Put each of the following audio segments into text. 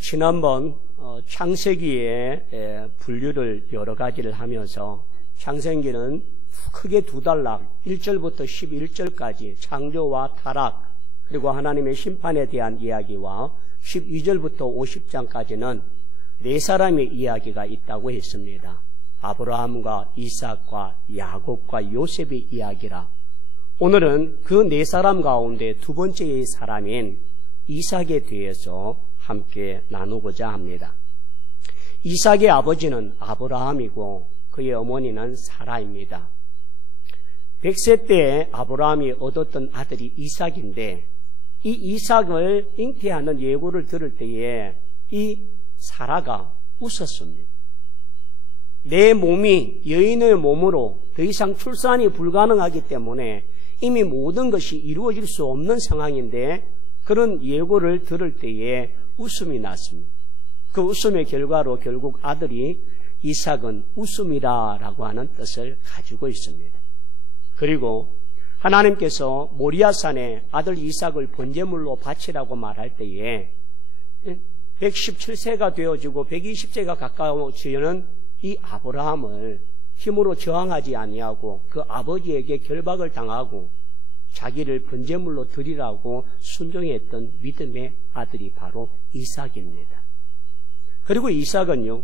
지난번 창세기의 분류를 여러 가지를 하면서 창세기는 크게 두 단락 1절부터 11절까지 창조와 타락 그리고 하나님의 심판에 대한 이야기와 12절부터 50장까지는 네 사람의 이야기가 있다고 했습니다. 아브라함과 이삭과 야곱과 요셉의 이야기라. 오늘은 그 네 사람 가운데 두 번째의 사람인 이삭에 대해서 함께 나누고자 합니다. 이삭의 아버지는 아브라함이고 그의 어머니는 사라입니다. 100세 때 아브라함이 얻었던 아들이 이삭인데 이 이삭을 잉태하는 예고를 들을 때에 이 사라가 웃었습니다. 내 몸이 여인의 몸으로 더 이상 출산이 불가능하기 때문에 이미 모든 것이 이루어질 수 없는 상황인데 그런 예고를 들을 때에 웃음이 났습니다. 그 웃음의 결과로 결국 아들이 이삭은 웃음이라라고 하는 뜻을 가지고 있습니다. 그리고 하나님께서 모리아산에 아들 이삭을 번제물로 바치라고 말할 때에 117세가 되어지고 120세가 가까워지는 이 아브라함을 힘으로 저항하지 아니하고 그 아버지에게 결박을 당하고 자기를 번제물로 드리라고 순종했던 믿음의 아들이 바로 이삭입니다. 그리고 이삭은요,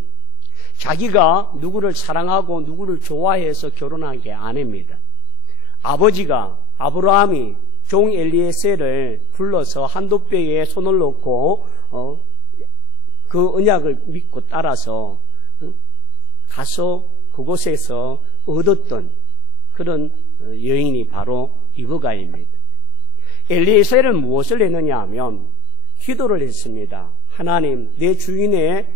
자기가 누구를 사랑하고 누구를 좋아해서 결혼한 게 아닙니다. 아버지가 아브라함이 종 엘리에셀을 불러서 한돛뼈에 손을 놓고 그 언약을 믿고 따라서 가서 그곳에서 얻었던 그런 여인이 바로 리브가입니다. 엘리에셀은 무엇을 했느냐 하면 기도를 했습니다. 하나님, 내 주인의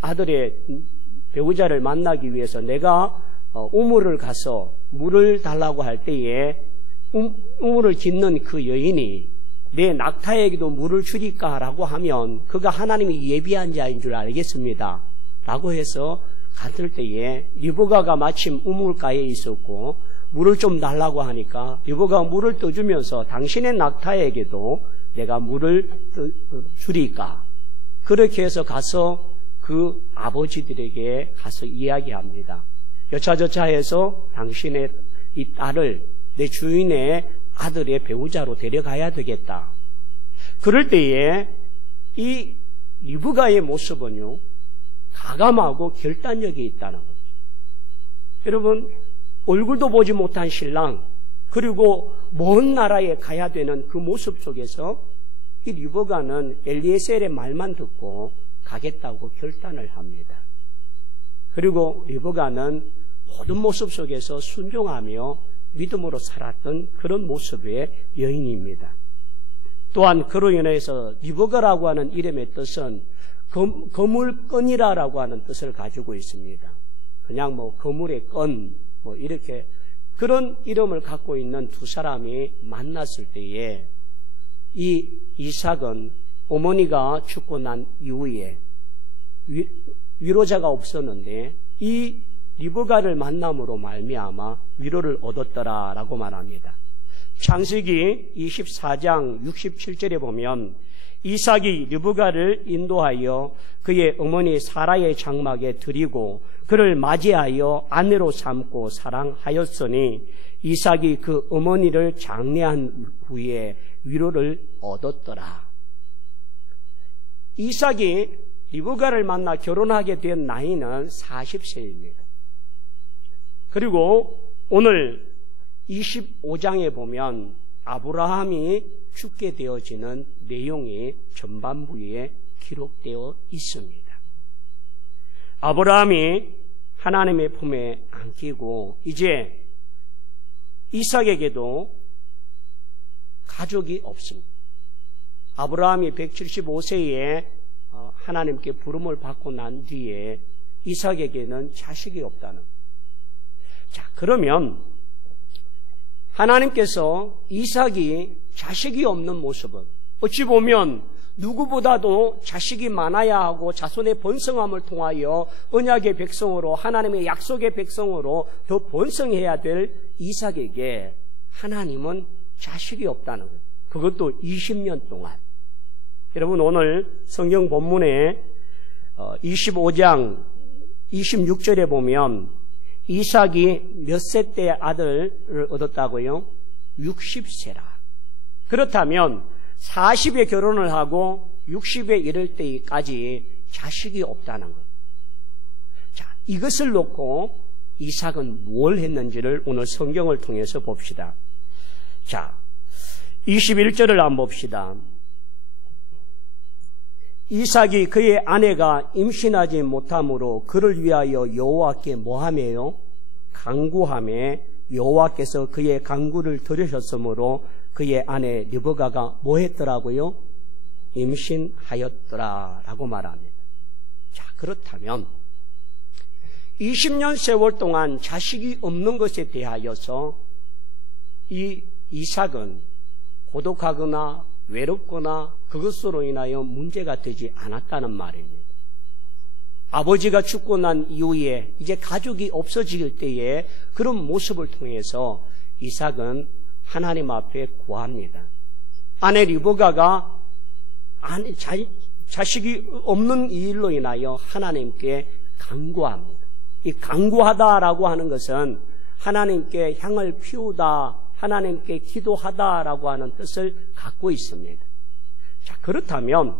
아들의 배우자를 만나기 위해서 내가 우물을 가서 물을 달라고 할 때에 우물을 짓는 그 여인이 내 낙타에게도 물을 주리까라고 하면 그가 하나님이 예비한 자인 줄 알겠습니다. 라고 해서 갔을 때에 리브가가 마침 우물가에 있었고 물을 좀 달라고 하니까 리브가가 물을 떠주면서 당신의 낙타에게도 내가 물을 주리까. 그렇게 해서 가서 그 아버지들에게 가서 이야기합니다. 여차저차 해서 당신의 이 딸을 내 주인의 아들의 배우자로 데려가야 되겠다. 그럴 때에 이 리브가의 모습은요, 가감하고 결단력이 있다는 거죠. 여러분, 얼굴도 보지 못한 신랑, 그리고 먼 나라에 가야 되는 그 모습 속에서 이 리브가는 엘리에셀의 말만 듣고 가겠다고 결단을 합니다. 그리고 리브가는 모든 모습 속에서 순종하며 믿음으로 살았던 그런 모습의 여인입니다. 또한 그로 인해서 리브가라고 하는 이름의 뜻은 거물건이라라고 하는 뜻을 가지고 있습니다. 그냥 거물의 건 이렇게 그런 이름을 갖고 있는 두 사람이 만났을 때에 이 이삭은 어머니가 죽고 난 이후에 위로자가 없었는데 이 리브가를 만남으로 말미암아 위로를 얻었더라라고 말합니다. 창세기 24장 67절에 보면 이삭이 리브가를 인도하여 그의 어머니 사라의 장막에 들이고 그를 맞이하여 아내로 삼고 사랑하였으니 이삭이 그 어머니를 장례한 후에 위로를 얻었더라. 이삭이 리브가를 만나 결혼하게 된 나이는 40세입니다. 그리고 오늘 25장에 보면 아브라함이 죽게 되어지는 내용이 전반부에 기록되어 있습니다. 아브라함이 하나님의 품에 안기고 이제 이삭에게도 가족이 없습니다. 아브라함이 175세에 하나님께 부름을 받고 난 뒤에 이삭에게는 자식이 없다는. 자, 그러면 하나님께서 이삭이 자식이 없는 모습은 어찌 보면 누구보다도 자식이 많아야 하고 자손의 번성함을 통하여 언약의 백성으로 하나님의 약속의 백성으로 더 번성해야 될 이삭에게 하나님은 자식이 없다는 거예요. 그것도 20년 동안. 여러분, 오늘 성경 본문에 25장 26절에 보면 이삭이 몇 세 때 아들을 얻었다고요? 60세라. 그렇다면 40에 결혼을 하고 60에 이를 때까지 자식이 없다는 것. 자, 이것을 놓고 이삭은 뭘 했는지를 오늘 성경을 통해서 봅시다. 자, 21절을 한번 봅시다. 이삭이 그의 아내가 임신하지 못함으로 그를 위하여 여호와께 뭐하매요? 간구하매 여호와께서 그의 간구를 들으셨으므로 그의 아내 르브가가 뭐 했더라고요? 임신하였더라라고 말합니다. 자, 그렇다면 20년 세월 동안 자식이 없는 것에 대하여서 이 이삭은 고독하거나 외롭거나 그것으로 인하여 문제가 되지 않았다는 말입니다. 아버지가 죽고 난 이후에 이제 가족이 없어질 때에 그런 모습을 통해서 이삭은 하나님 앞에 구합니다. 아내 르브가가 자식이 없는 일로 인하여 하나님께 간구합니다. 이 간구하다라고 하는 것은 하나님께 향을 피우다, 하나님께 기도하다라고 하는 뜻을 갖고 있습니다. 자, 그렇다면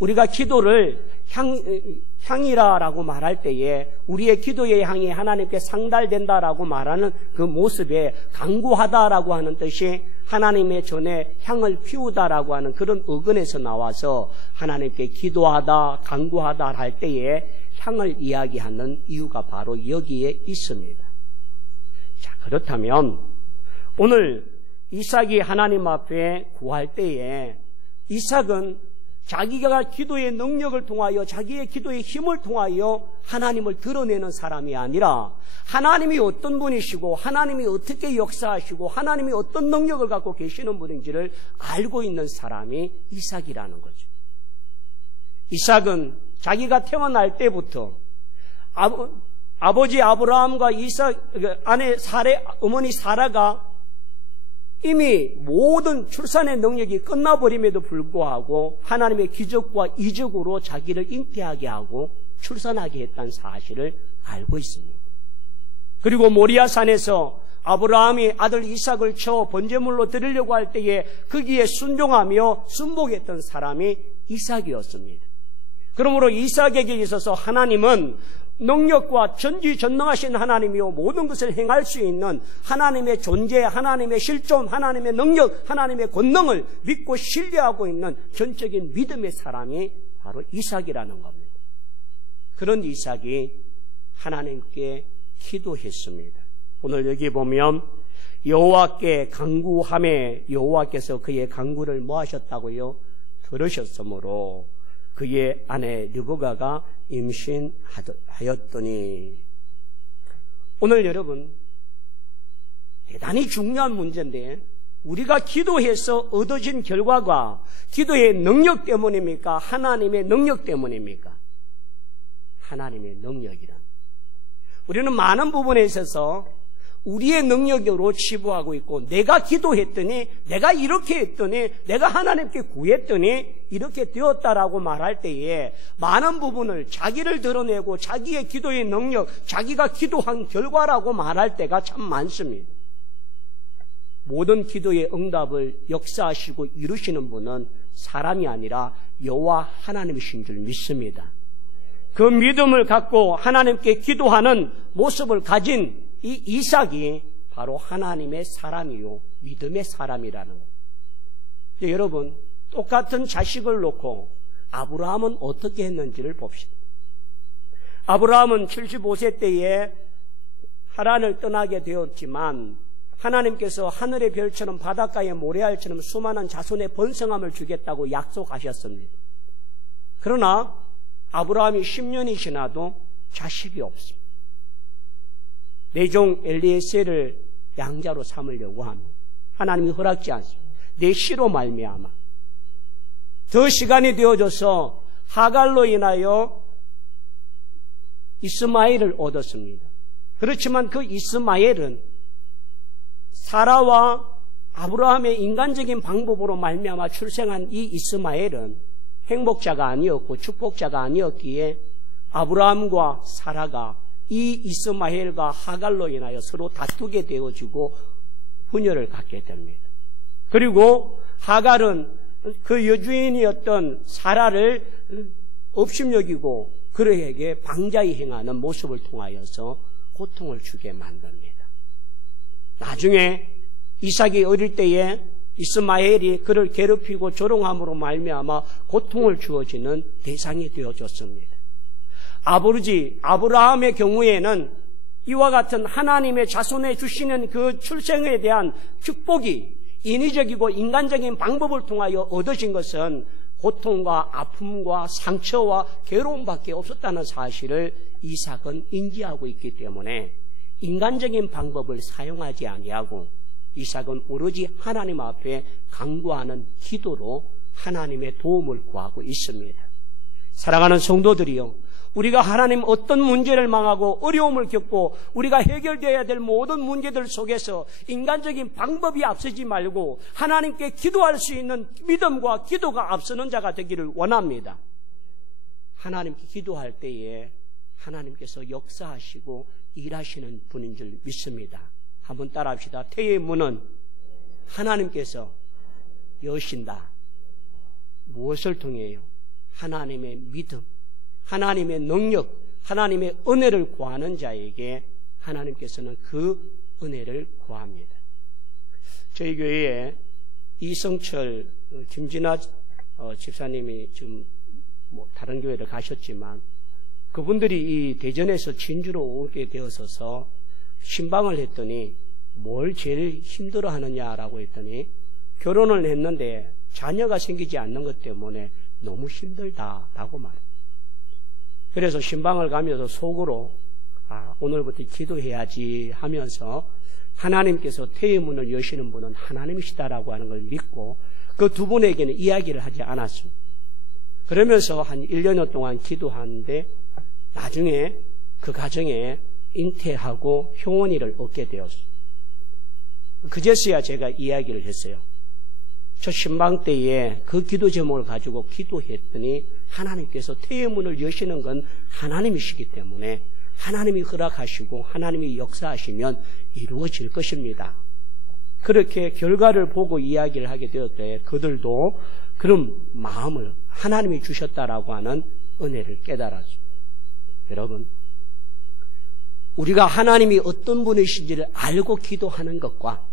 우리가 기도를 향이라라고 말할 때에 우리의 기도의 향이 하나님께 상달된다라고 말하는 그 모습에 간구하다라고 하는 뜻이 하나님의 전에 향을 피우다라고 하는 그런 어근에서 나와서 하나님께 기도하다, 간구하다 할 때에 향을 이야기하는 이유가 바로 여기에 있습니다. 자, 그렇다면 오늘 이삭이 하나님 앞에 구할 때에 이삭은 자기가 기도의 능력을 통하여 자기의 기도의 힘을 통하여 하나님을 드러내는 사람이 아니라 하나님이 어떤 분이시고 하나님이 어떻게 역사하시고 하나님이 어떤 능력을 갖고 계시는 분인지를 알고 있는 사람이 이삭이라는 거죠. 이삭은 자기가 태어날 때부터 아버지 아브라함과 이삭 아내 어머니 사라가 이미 모든 출산의 능력이 끝나버림에도 불구하고 하나님의 기적과 이적으로 자기를 잉태하게 하고 출산하게 했다는 사실을 알고 있습니다. 그리고 모리아산에서 아브라함이 아들 이삭을 쳐 번제물로 드리려고 할 때에 거기에 순종하며 순복했던 사람이 이삭이었습니다. 그러므로 이삭에게 있어서 하나님은 능력과 전지전능하신 하나님이요 모든 것을 행할 수 있는 하나님의 존재, 하나님의 실존, 하나님의 능력, 하나님의 권능을 믿고 신뢰하고 있는 전적인 믿음의 사람이 바로 이삭이라는 겁니다. 그런 이삭이 하나님께 기도했습니다. 오늘 여기 보면 여호와께 간구하매 여호와께서 그의 간구를 뭐 하셨다고요? 들으셨으므로 그의 아내 르브가가 임신하였더니. 오늘 여러분 대단히 중요한 문제인데 우리가 기도해서 얻어진 결과가 기도의 능력 때문입니까? 하나님의 능력 때문입니까? 하나님의 능력이란. 우리는 많은 부분에 있어서 우리의 능력으로 치부하고 있고 내가 기도했더니 내가 이렇게 했더니 내가 하나님께 구했더니 이렇게 되었다라고 말할 때에 많은 부분을 자기를 드러내고 자기의 기도의 능력, 자기가 기도한 결과라고 말할 때가 참 많습니다. 모든 기도의 응답을 역사하시고 이루시는 분은 사람이 아니라 여호와 하나님이신 줄 믿습니다. 그 믿음을 갖고 하나님께 기도하는 모습을 가진 이 이삭이 바로 하나님의 사람이요 믿음의 사람이라는 거예요. 여러분 똑같은 자식을 놓고 아브라함은 어떻게 했는지를 봅시다. 아브라함은 75세 때에 하란을 떠나게 되었지만 하나님께서 하늘의 별처럼 바닷가의 모래알처럼 수많은 자손의 번성함을 주겠다고 약속하셨습니다. 그러나 아브라함이 10년이 지나도 자식이 없습니다. 내종 엘리에셀을 양자로 삼으려고 합니다. 하나님이 허락지 않습니다. 내 시로 말미암아 더 시간이 되어져서 하갈로 인하여 이스마엘을 얻었습니다. 그렇지만 그 이스마엘은 사라와 아브라함의 인간적인 방법으로 말미암아 출생한 이 이스마엘은 행복자가 아니었고 축복자가 아니었기에 아브라함과 사라가 이 이스마엘과 하갈로 인하여 서로 다투게 되어지고 분열을 갖게 됩니다. 그리고 하갈은 그 여주인이었던 사라를 업심여기고 그에게 방자히 행하는 모습을 통하여서 고통을 주게 만듭니다. 나중에 이삭이 어릴 때에 이스마엘이 그를 괴롭히고 조롱함으로 말미암아 고통을 주어지는 대상이 되어졌습니다. 아버지 아브라함의 경우에는 이와 같은 하나님의 자손에 주시는 그 출생에 대한 축복이 인위적이고 인간적인 방법을 통하여 얻어진 것은 고통과 아픔과 상처와 괴로움밖에 없었다는 사실을 이삭은 인지하고 있기 때문에 인간적인 방법을 사용하지 아니하고 이삭은 오로지 하나님 앞에 간구하는 기도로 하나님의 도움을 구하고 있습니다. 사랑하는 성도들이요, 우리가 하나님 어떤 문제를 망하고 어려움을 겪고 우리가 해결되어야 될 모든 문제들 속에서 인간적인 방법이 앞서지 말고 하나님께 기도할 수 있는 믿음과 기도가 앞서는 자가 되기를 원합니다. 하나님께 기도할 때에 하나님께서 역사하시고 일하시는 분인 줄 믿습니다. 한번 따라합시다. 태의 문은 하나님께서 여신다. 무엇을 통해요? 하나님의 믿음, 하나님의 능력, 하나님의 은혜를 구하는 자에게 하나님께서는 그 은혜를 구합니다. 저희 교회에 이성철, 김진아 집사님이 지금 다른 교회를 가셨지만 그분들이 이 대전에서 진주로 오게 되어서서 신방을 했더니 뭘 제일 힘들어 하느냐라고 했더니 결혼을 했는데 자녀가 생기지 않는 것 때문에 너무 힘들다라고 말해요. 그래서 신방을 가면서 속으로 오늘부터 기도해야지 하면서 하나님께서 태의 문을 여시는 분은 하나님이시다라고 하는 걸 믿고 그 두 분에게는 이야기를 하지 않았습니다. 그러면서 한 1년여 동안 기도하는데 나중에 그 가정에 잉태하고 효원이를 얻게 되었어요. 그제서야 제가 이야기를 했어요. 저 신방 때에 그 기도 제목을 가지고 기도했더니 하나님께서 태의 문을 여시는 건 하나님이시기 때문에 하나님이 허락하시고 하나님이 역사하시면 이루어질 것입니다. 그렇게 결과를 보고 이야기를 하게 되었대. 그들도 그런 마음을 하나님이 주셨다라고 하는 은혜를 깨달았죠. 여러분, 우리가 하나님이 어떤 분이신지를 알고 기도하는 것과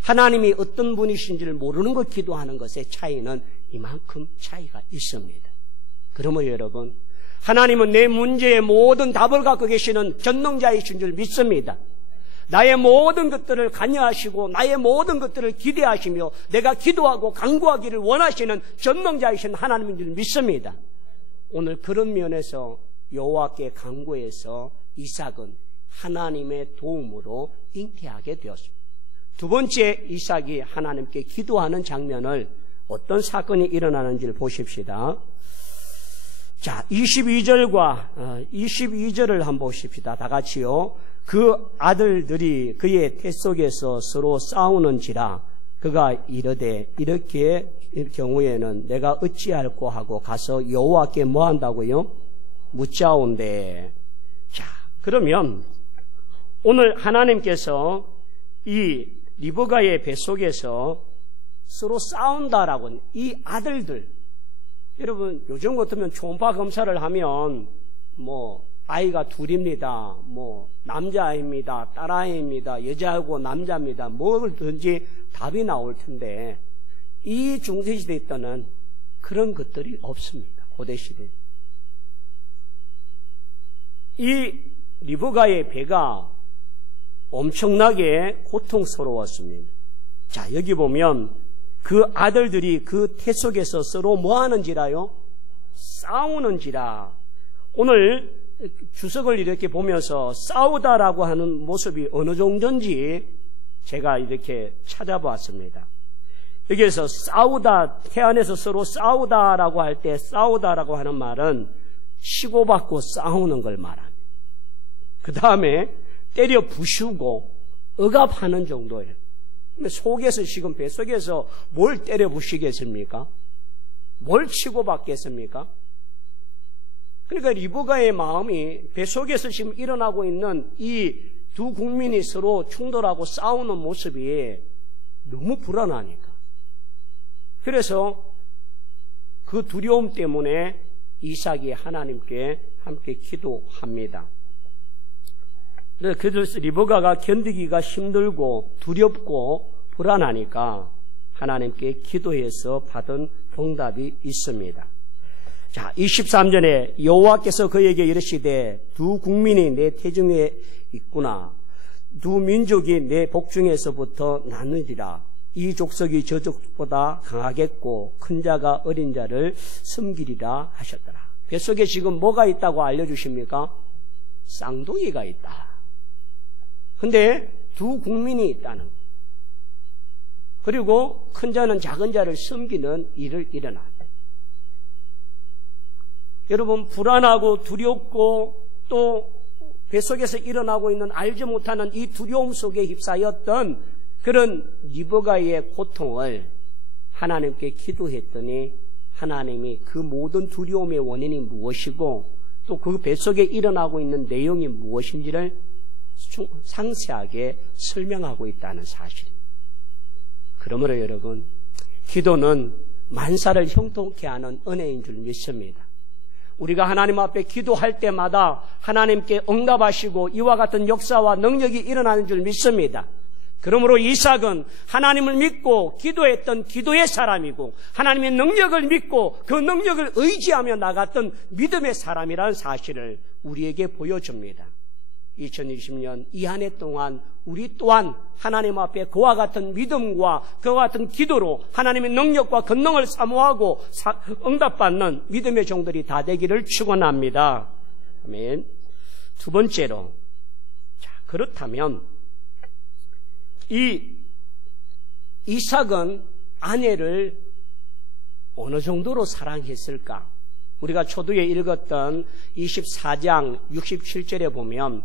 하나님이 어떤 분이신지를 모르는 것 기도하는 것의 차이는 이만큼 차이가 있습니다. 그러므로 여러분, 하나님은 내 문제의 모든 답을 갖고 계시는 전능자이신 줄 믿습니다. 나의 모든 것들을 관여하시고 나의 모든 것들을 기대하시며 내가 기도하고 간구하기를 원하시는 전능자이신 하나님인 줄 믿습니다. 오늘 그런 면에서 여호와께 간구해서 이삭은 하나님의 도움으로 잉태하게 되었습니다. 두 번째, 이삭이 하나님께 기도하는 장면을 어떤 사건이 일어나는지를 보십시다. 자, 22절을 한번 보십시다. 다 같이요. 그 아들들이 그의 태 속에서 서로 싸우는지라 그가 이르되 이렇게 경우에는 내가 어찌할꼬 하고 가서 여호와께 뭐 한다고요? 묻자온대. 자, 그러면 오늘 하나님께서 이 리브가의 뱃속에서 서로 싸운다라고 이 아들들, 여러분 요즘 같으면 초음파 검사를 하면 아이가 둘입니다, 남자아이입니다, 딸아이입니다, 여자하고 남자입니다, 뭐든지 답이 나올 텐데 이 중세시대 때는 그런 것들이 없습니다. 고대시대. 이 리브가의 배가 엄청나게 고통스러웠습니다. 자, 여기 보면 그 아들들이 그 태 속에서 서로 뭐 하는지라요? 싸우는지라. 오늘 주석을 이렇게 보면서 싸우다라고 하는 모습이 어느 정도인지 제가 이렇게 찾아보았습니다. 여기에서 싸우다, 태 안에서 서로 싸우다라고 할 때 싸우다라고 하는 말은 치고받고 싸우는 걸 말합니다. 그 다음에 때려 부수고 억압하는 정도예요. 속에서 지금 뱃속에서 뭘 때려 부시겠습니까? 뭘 치고받겠습니까? 그러니까 리브가의 마음이 뱃속에서 지금 일어나고 있는 이 두 국민이 서로 충돌하고 싸우는 모습이 너무 불안하니까. 그래서 그 두려움 때문에 이삭이 하나님께 함께 기도합니다. 그래서 리브가가 견디기가 힘들고 두렵고 불안하니까 하나님께 기도해서 받은 응답이 있습니다. 자, 23절에 여호와께서 그에게 이르시되 두 국민이 내 태중에 있구나. 두 민족이 내 복중에서부터 나누리라. 이 족속이 저 족보다 강하겠고 큰 자가 어린 자를 섬기리라 하셨더라. 뱃속에 지금 뭐가 있다고 알려주십니까? 쌍둥이가 있다. 근데 두 국민이 있다는 거예요. 그리고 큰 자는 작은 자를 섬기는 일을 일어나. 여러분, 불안하고 두렵고 또 뱃속에서 일어나고 있는 알지 못하는 이 두려움 속에 휩싸였던 그런 리브가의 고통을 하나님께 기도했더니 하나님이 그 모든 두려움의 원인이 무엇이고 또 그 뱃속에 일어나고 있는 내용이 무엇인지를 상세하게 설명하고 있다는 사실입니다. 그러므로 여러분, 기도는 만사를 형통케 하는 은혜인 줄 믿습니다. 우리가 하나님 앞에 기도할 때마다 하나님께 응답하시고 이와 같은 역사와 능력이 일어나는 줄 믿습니다. 그러므로 이삭은 하나님을 믿고 기도했던 기도의 사람이고 하나님의 능력을 믿고 그 능력을 의지하며 나갔던 믿음의 사람이라는 사실을 우리에게 보여줍니다. 2020년 이 한 해 동안 우리 또한 하나님 앞에 그와 같은 믿음과 그와 같은 기도로 하나님의 능력과 권능을 사모하고 응답받는 믿음의 종들이 다 되기를 축원합니다. 아멘. 두 번째로, 자, 그렇다면 이 이삭은 아내를 어느 정도로 사랑했을까? 우리가 초두에 읽었던 24장 67절에 보면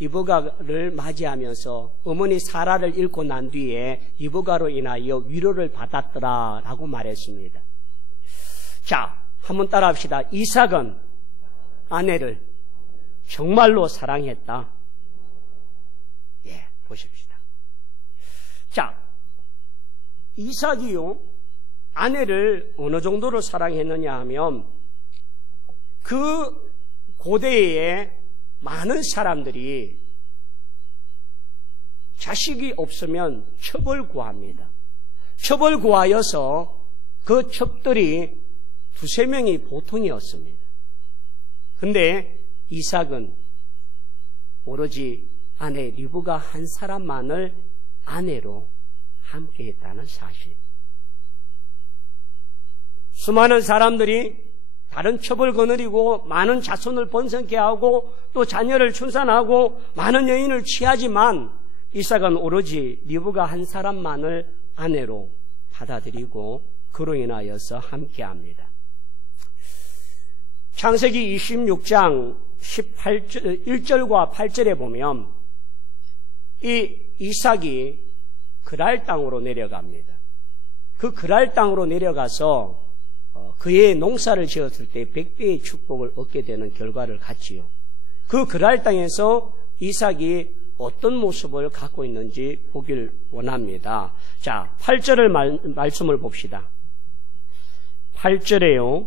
리브가를 맞이하면서 어머니 사라를 잃고 난 뒤에 리브가로 인하여 위로를 받았더라 라고 말했습니다. 자, 한번 따라합시다. 이삭은 아내를 정말로 사랑했다. 예, 보십시다. 자, 이삭이요, 아내를 어느 정도로 사랑했느냐 하면 그 고대에 많은 사람들이 자식이 없으면 첩을 구합니다. 첩을 구하여서 그 첩들이 두세 명이 보통이었습니다. 근데 이삭은 오로지 아내 리브가 한 사람만을 아내로 함께했다는 사실. 수많은 사람들이 다른 첩을 거느리고 많은 자손을 번성케 하고 또 자녀를 출산하고 많은 여인을 취하지만 이삭은 오로지 리브가 한 사람만을 아내로 받아들이고 그로 인하여서 함께합니다. 창세기 26장 1절과 8절에 보면 이 이삭이 그랄 땅으로 내려갑니다. 그 그랄 땅으로 내려가서 그의 농사를 지었을 때 100배의 축복을 얻게 되는 결과를 갖지요. 그 그랄 땅에서 이삭이 어떤 모습을 갖고 있는지 보길 원합니다. 자, 8절을 말씀을 봅시다. 8절에요.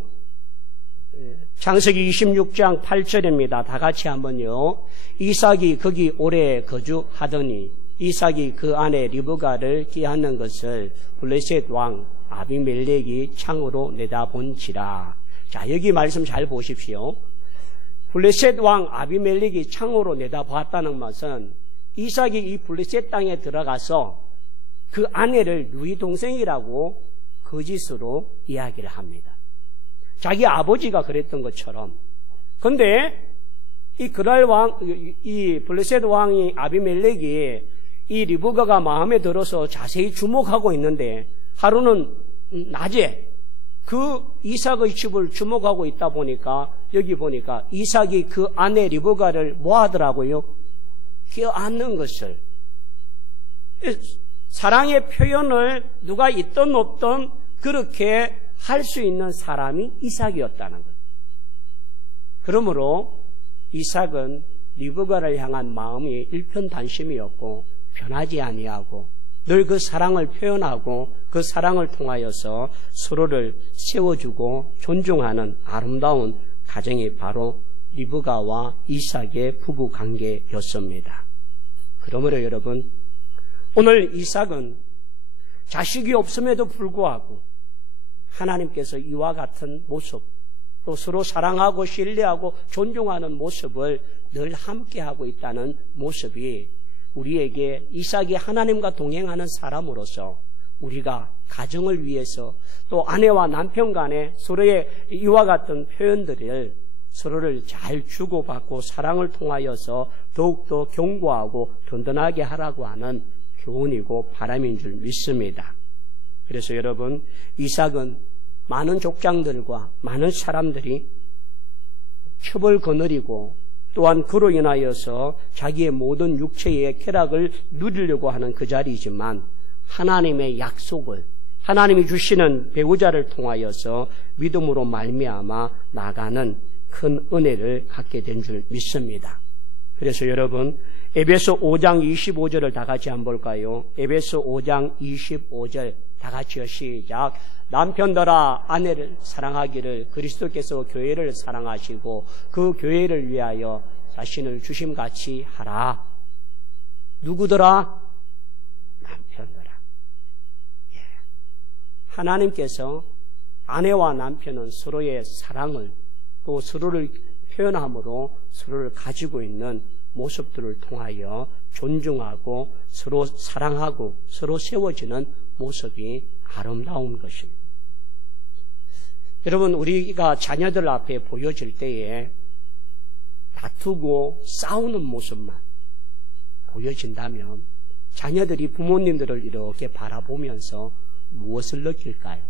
창세기 26장 8절입니다. 다 같이 한번요. 이삭이 거기 오래 거주하더니 이삭이 그 아내 리브가를 끼얹는 것을 블레셋 왕 아비멜렉이 창으로 내다본지라. 자, 여기 말씀 잘 보십시오. 블레셋 왕 아비멜렉이 창으로 내다보았다는 것은 이삭이 이 블레셋 땅에 들어가서 그 아내를 누이 동생이라고 거짓으로 이야기를 합니다. 자기 아버지가 그랬던 것처럼. 근데 이 그랄 왕, 이 블레셋 왕이 아비멜렉이 이 리브가가 마음에 들어서 자세히 주목하고 있는데 하루는 낮에 그 이삭의 집을 주목하고 있다 보니까 여기 보니까 이삭이 그 아내 리브가를 뭐 하더라고요? 껴안는 것을. 사랑의 표현을 누가 있든 없든 그렇게 할 수 있는 사람이 이삭이었다는 것. 그러므로 이삭은 리브가를 향한 마음이 일편단심이었고 변하지 아니하고 늘 그 사랑을 표현하고 그 사랑을 통하여서 서로를 세워주고 존중하는 아름다운 가정이 바로 리브가와 이삭의 부부 관계였습니다. 그러므로 여러분, 오늘 이삭은 자식이 없음에도 불구하고 하나님께서 이와 같은 모습, 또 서로 사랑하고 신뢰하고 존중하는 모습을 늘 함께하고 있다는 모습이 우리에게 이삭이 하나님과 동행하는 사람으로서 우리가 가정을 위해서 또 아내와 남편 간에 서로의 이와 같은 표현들을 서로를 잘 주고받고 사랑을 통하여서 더욱더 견고하고 든든하게 하라고 하는 교훈이고 바람인 줄 믿습니다. 그래서 여러분, 이삭은 많은 족장들과 많은 사람들이 첩을 거느리고 또한 그로 인하여서 자기의 모든 육체의 쾌락을 누리려고 하는 그 자리이지만 하나님의 약속을, 하나님이 주시는 배우자를 통하여서 믿음으로 말미암아 나가는 큰 은혜를 갖게 된 줄 믿습니다. 그래서 여러분, 에베소 5장 25절을 다 같이 한번 볼까요? 에베소 5장 25절 다 같이요. 시작. 남편들아 아내를 사랑하기를 그리스도께서 교회를 사랑하시고 그 교회를 위하여 자신을 주심같이 하라. 누구더라? 남편들아. 하나님께서 아내와 남편은 서로의 사랑을 또 서로를 표현함으로 서로를 가지고 있는 모습들을 통하여 존중하고 서로 사랑하고 서로 세워지는 모습이 아름다운 것입니다. 여러분, 우리가 자녀들 앞에 보여질 때에 다투고 싸우는 모습만 보여진다면 자녀들이 부모님들을 이렇게 바라보면서 무엇을 느낄까요?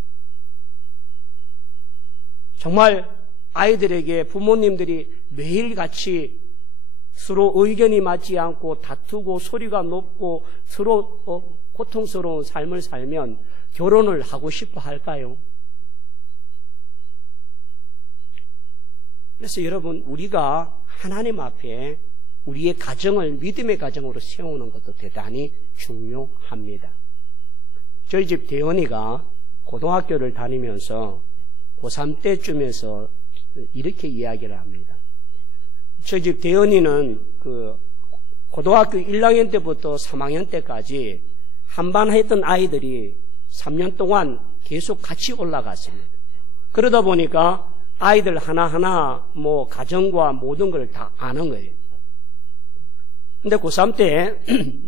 정말 아이들에게 부모님들이 매일같이 서로 의견이 맞지 않고 다투고 소리가 높고 서로 고통스러운 삶을 살면 결혼을 하고 싶어 할까요? 그래서 여러분, 우리가 하나님 앞에 우리의 가정을 믿음의 가정으로 세우는 것도 대단히 중요합니다. 저희 집 대원이가 고등학교를 다니면서 고3 때쯤에서 이렇게 이야기를 합니다. 저희 집 대원이는 고등학교 1학년 때부터 3학년 때까지 한반 했던 아이들이 3년 동안 계속 같이 올라갔습니다. 그러다 보니까 아이들 하나하나 가정과 모든 걸 다 아는 거예요. 근데 고3 때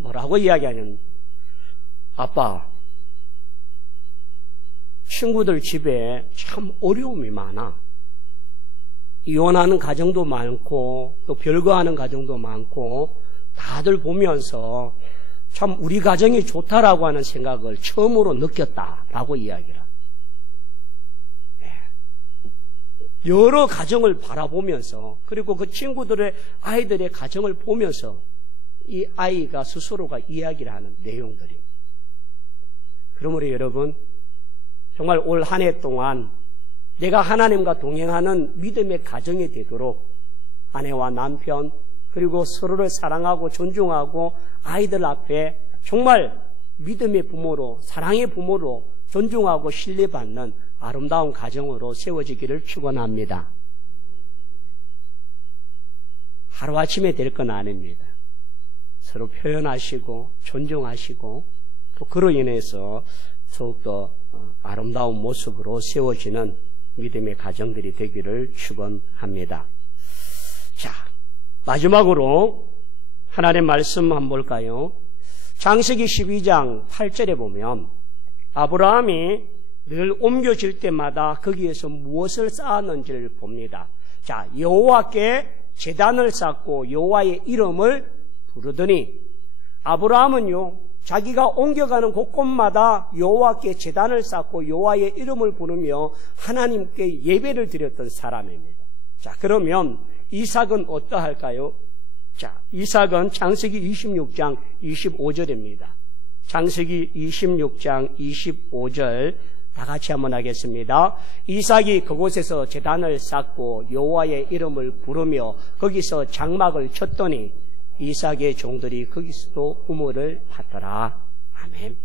뭐라고 이야기하냐면, 아빠, 친구들 집에 참 어려움이 많아. 이혼하는 가정도 많고 또 별거하는 가정도 많고 다들 보면서 참 우리 가정이 좋다라고 하는 생각을 처음으로 느꼈다라고 이야기를 합니다. 여러 가정을 바라보면서 그리고 그 친구들의 아이들의 가정을 보면서 이 아이가 스스로가 이야기를 하는 내용들이. 그러므로 여러분, 정말 올 한 해 동안 내가 하나님과 동행하는 믿음의 가정이 되도록 아내와 남편 그리고 서로를 사랑하고 존중하고 아이들 앞에 정말 믿음의 부모로, 사랑의 부모로 존중하고 신뢰받는 아름다운 가정으로 세워지기를 축원합니다. 하루아침에 될 건 아닙니다. 서로 표현하시고 존중하시고 또 그로 인해서 더욱더 아름다운 모습으로 세워지는 믿음의 가정들이 되기를 축원합니다. 자, 마지막으로 하나님의 말씀 한번 볼까요? 창세기 12장 8절에 보면 아브라함이 늘 옮겨질 때마다 거기에서 무엇을 쌓았는지를 봅니다. 자, 여호와께 제단을 쌓고 여호와의 이름을 부르더니 아브라함은요, 자기가 옮겨가는 곳곳마다 여호와께 제단을 쌓고 여호와의 이름을 부르며 하나님께 예배를 드렸던 사람입니다. 자, 그러면 이삭은 어떠할까요? 자, 이삭은 창세기 26장 25절입니다. 창세기 26장 25절 다 같이 한번 하겠습니다. 이삭이 그곳에서 제단을 쌓고 여호와의 이름을 부르며 거기서 장막을 쳤더니 이삭의 종들이 거기서도 우물을 팠더라. 아멘.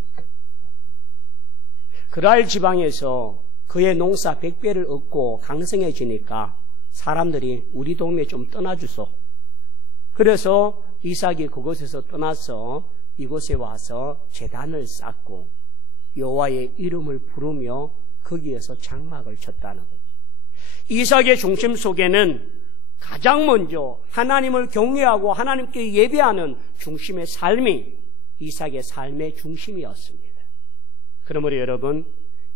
그랄 지방에서 그의 농사 100배를 얻고 강성해지니까 사람들이 우리 동네 좀 떠나주소. 그래서 이삭이 그곳에서 떠나서 이곳에 와서 제단을 쌓고 여호와의 이름을 부르며 거기에서 장막을 쳤다는 거예요. 이삭의 중심 속에는 가장 먼저 하나님을 경외하고 하나님께 예배하는 중심의 삶이 이삭의 삶의 중심이었습니다. 그러므로 여러분,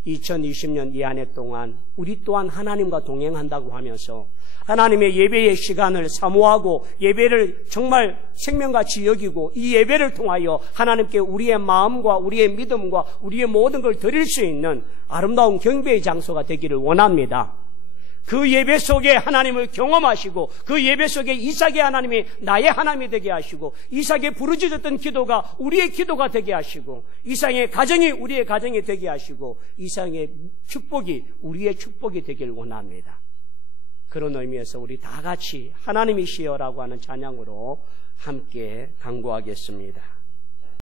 2020년 이 한 해 동안 우리 또한 하나님과 동행한다고 하면서 하나님의 예배의 시간을 사모하고 예배를 정말 생명같이 여기고 이 예배를 통하여 하나님께 우리의 마음과 우리의 믿음과 우리의 모든 걸 드릴 수 있는 아름다운 경배의 장소가 되기를 원합니다. 그 예배 속에 하나님을 경험하시고 그 예배 속에 이삭의 하나님이 나의 하나님이 되게 하시고 이삭의 부르짖었던 기도가 우리의 기도가 되게 하시고 이삭의 가정이 우리의 가정이 되게 하시고 이삭의 축복이 우리의 축복이 되길 원합니다. 그런 의미에서 우리 다 같이 하나님이시여라고 하는 찬양으로 함께 간구하겠습니다.